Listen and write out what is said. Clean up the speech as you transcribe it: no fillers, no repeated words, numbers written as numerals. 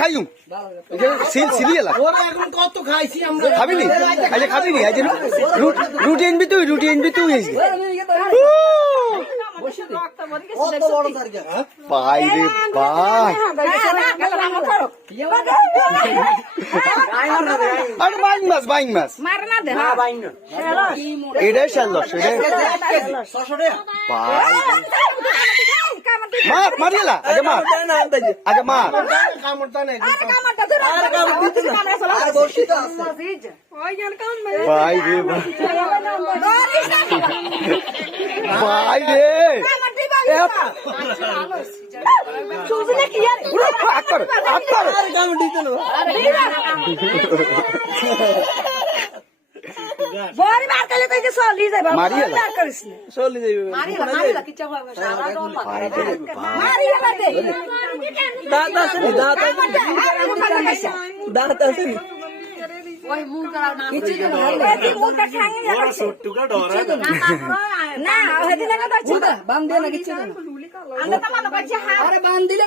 খাইম Seely এলা খাবি নি আজ খাবি নি আজ রুটি আনবি তুই পাই রে পাই আরে বাইং মাছ এটাই শাল্লস পাই মারিয়েলা আগে মার ভাই রে ভাই রে বান্ধ দিলে